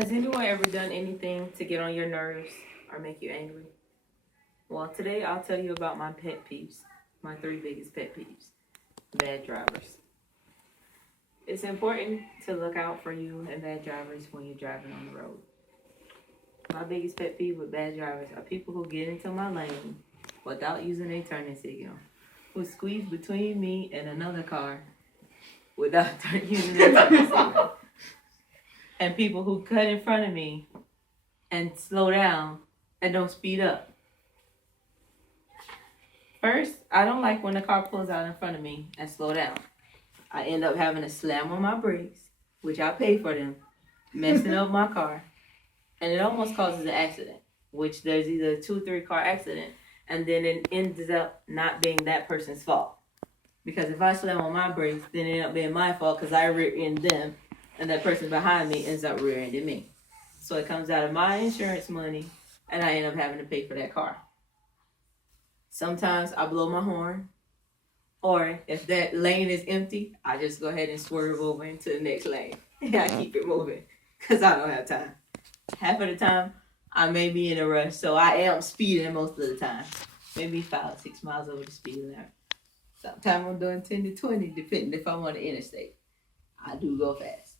Has anyone ever done anything to get on your nerves or make you angry? Well, today I'll tell you about my pet peeves, my three biggest pet peeves. Bad drivers. It's important to look out for you and bad drivers when you're driving on the road. My biggest pet peeve with bad drivers are people who get into my lane without using a turning signal, who squeeze between me and another car without using their turning signal, and people who cut in front of me and slow down and don't speed up. First, I don't like when the car pulls out in front of me and slow down. I end up having to slam on my brakes, which I pay for them, messing up my car, and it almost causes an accident, which there's either a 2 or 3 car accident, and then it ends up not being that person's fault. Because if I slam on my brakes, then it ends up being my fault because I rear-end them, and that person behind me ends up rear-ending me. So it comes out of my insurance money, and I end up having to pay for that car. Sometimes I blow my horn, or if that lane is empty, I just go ahead and swerve over into the next lane. And I keep it moving because I don't have time. Half of the time, I may be in a rush, so I am speeding most of the time. Maybe 5 or 6 miles over the speed limit. Sometimes I'm doing 10 to 20, depending if I'm on the interstate. I do go fast.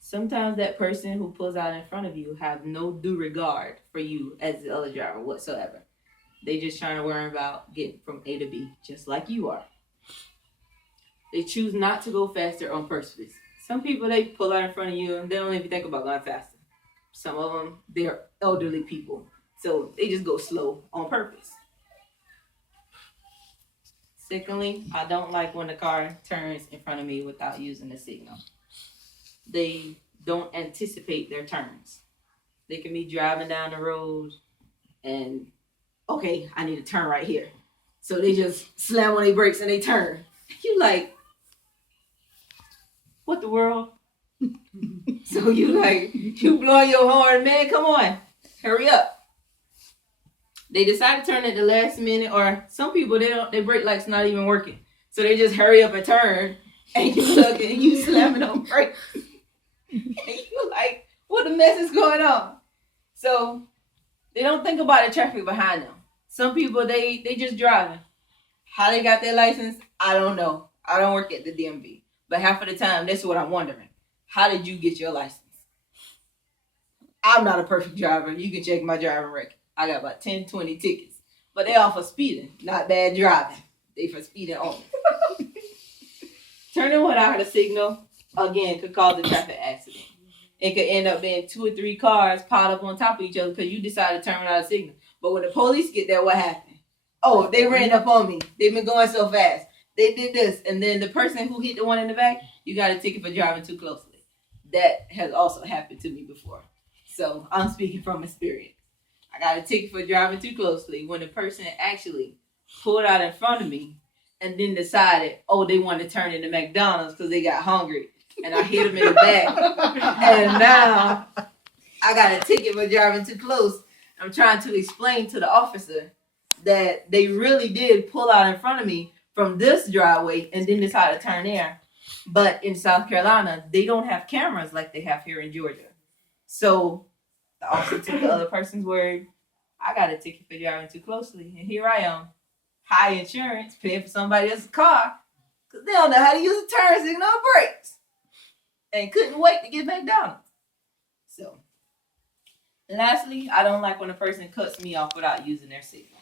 Sometimes that person who pulls out in front of you have no due regard for you as the other driver whatsoever. They just trying to worry about getting from A to B, just like you are. They choose not to go faster on purpose. Some people, they pull out in front of you and they don't even think about going faster. Some of them, they're elderly people, so they just go slow on purpose. Secondly, I don't like when the car turns in front of me without using the signal. They don't anticipate their turns. They can be driving down the road and, okay, I need to turn right here. So they just slam on their brakes and they turn. You like, what the world? So you blowing your horn, man, come on, hurry up. They decide to turn at the last minute, or some people, their brake light's not even working. So they just hurry up and turn, and you look and you slamming on brakes. And you like, what the mess is going on? So they don't think about the traffic behind them. Some people, they just driving. How they got their license, I don't know. I don't work at the DMV. But half of the time, that's what I'm wondering. How did you get your license? I'm not a perfect driver. You can check my driving record. I got about 10, 20 tickets. But they all for speeding, not bad driving. They for speeding only. Turning without a signal, again, could cause a traffic accident. It could end up being 2 or 3 cars piled up on top of each other because you decided to turn without a signal. But when the police get there, what happened? Oh, they ran up on me. They've been going so fast. They did this. And then the person who hit the one in the back, you got a ticket for driving too closely. That has also happened to me before. So I'm speaking from experience. I got a ticket for driving too closely when the person actually pulled out in front of me and then decided, oh, they wanted to turn into McDonald's because they got hungry. And I hit them in the back. And now I got a ticket for driving too close. I'm trying to explain to the officer that they really did pull out in front of me from this driveway and then decided to turn there. But in South Carolina, they don't have cameras like they have here in Georgia. So the officer took the other person's word. I got a ticket for driving too closely. And here I am, high insurance, paying for somebody else's car because they don't know how to use a turn signal or brakes. And couldn't wait to get McDonald's. So, lastly, I don't like when a person cuts me off without using their signal.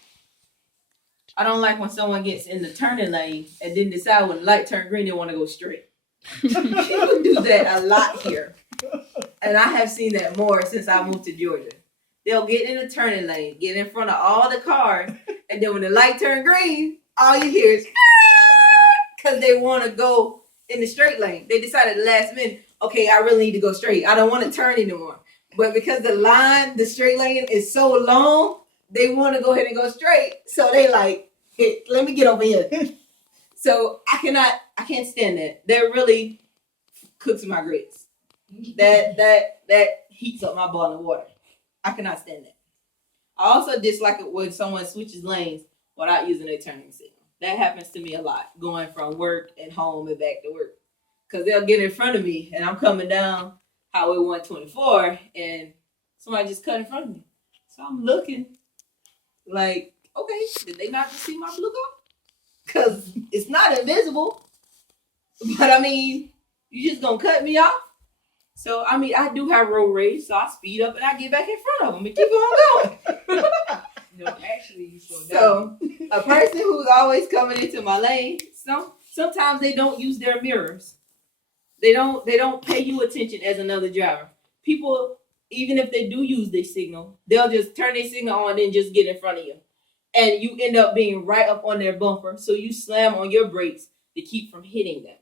I don't like when someone gets in the turning lane and then decide when the light turns green, they want to go straight. People do that a lot here. And I have seen that more since I moved to Georgia. They'll get in the turning lane, get in front of all the cars, and then when the light turns green, all you hear is because they want to go in the straight lane. They decided at the last minute, okay, I really need to go straight. I don't want to turn anymore. But because the straight lane is so long, they want to go ahead and go straight. So they like, hey, let me get over here. So I can't stand that. That really cooks my grits. That heats up my boiling water. I cannot stand that. I also dislike it when someone switches lanes without using their turning signal. That happens to me a lot, going from work and home and back to work. Because they'll get in front of me and I'm coming down Highway 124, and somebody just cut in front of me. So I'm looking like, okay, did they not just see my blue car? Because it's not invisible. But I mean, you just gonna cut me off? So I mean, I do have road rage, so I speed up and I get back in front of them and keep on going. No, actually, you slow down. So a person who's always coming into my lane, sometimes they don't use their mirrors. They don't pay you attention as another driver. People, even if they do use their signal, they'll just turn their signal on and then just get in front of you. And you end up being right up on their bumper. So you slam on your brakes to keep from hitting them.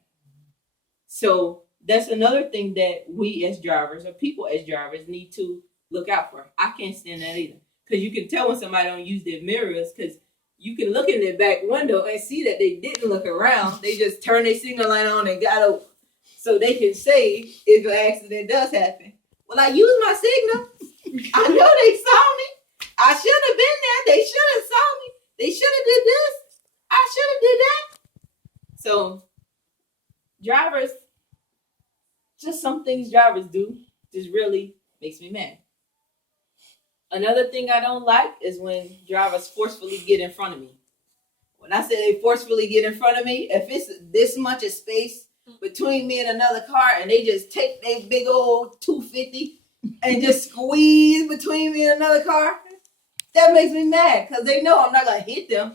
So that's another thing that we as drivers or people as drivers need to look out for. I can't stand that either. Because you can tell when somebody don't use their mirrors, because you can look in their back window and see that they didn't look around. They just turned their signal light on and got over. So they can say if an accident does happen, well, I used my signal. I know they saw me. I should have been there. They should have saw me. They should have did this. I should have did that. So drivers, just some things drivers do just really makes me mad. Another thing I don't like is when drivers forcefully get in front of me. When I say they forcefully get in front of me, if it's this much of space between me and another car and they just take their big old 250 and just squeeze between me and another car, that makes me mad because they know I'm not going to hit them.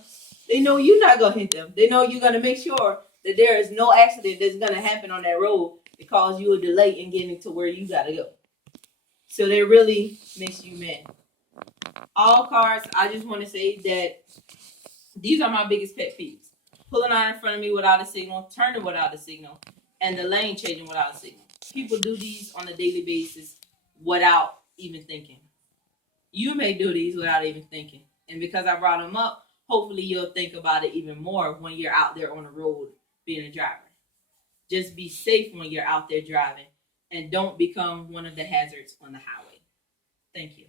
They know you're not going to hit them. They know you're going to make sure that there is no accident that's going to happen on that road that cause you a delay in getting to where you got to go. So that really makes you mad. All cars, I just want to say that these are my biggest pet peeves. Pulling out in front of me without a signal, turning without a signal, and the lane changing without a signal. People do these on a daily basis without even thinking. You may do these without even thinking. And because I brought them up, hopefully you'll think about it even more when you're out there on the road being a driver. Just be safe when you're out there driving and don't become one of the hazards on the highway. Thank you.